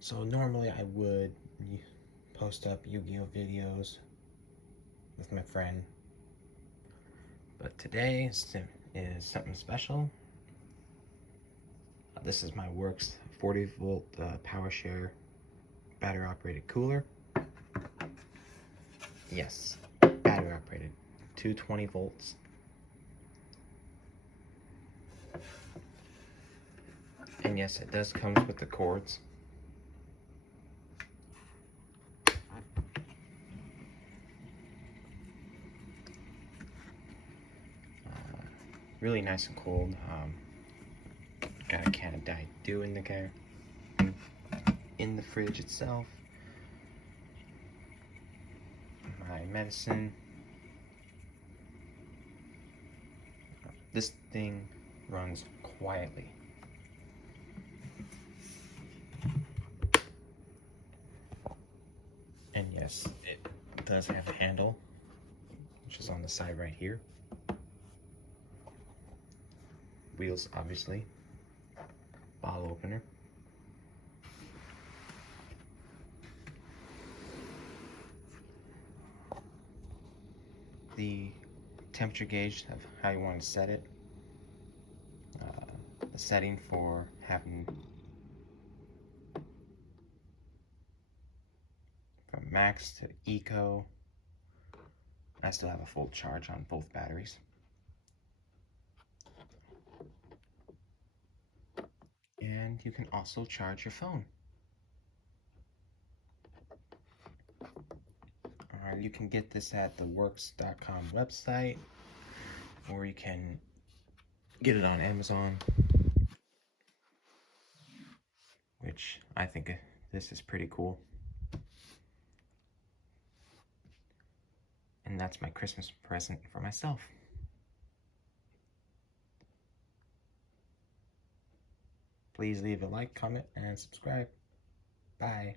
So normally I would post up Yu-Gi-Oh videos with my friend, but today is something special. This is my Worx 40 volt power share battery operated cooler. Yes, battery operated, 220 volts. And yes, it does come with the cords. Really nice and cold. Got a can of Diet Dew in the car, in the fridge itself. My medicine. This thing runs quietly. And yes, it does have a handle, which is on the side right here. Wheels, obviously. Bottle opener. The temperature gauge of how you want to set it. The setting for having from max to eco. I still have a full charge on both batteries. And you can also charge your phone. You can get this at the Worx.com website, or you can get it on Amazon, which I think this is pretty cool. And that's my Christmas present for myself. Please leave a like, comment, and subscribe. Bye.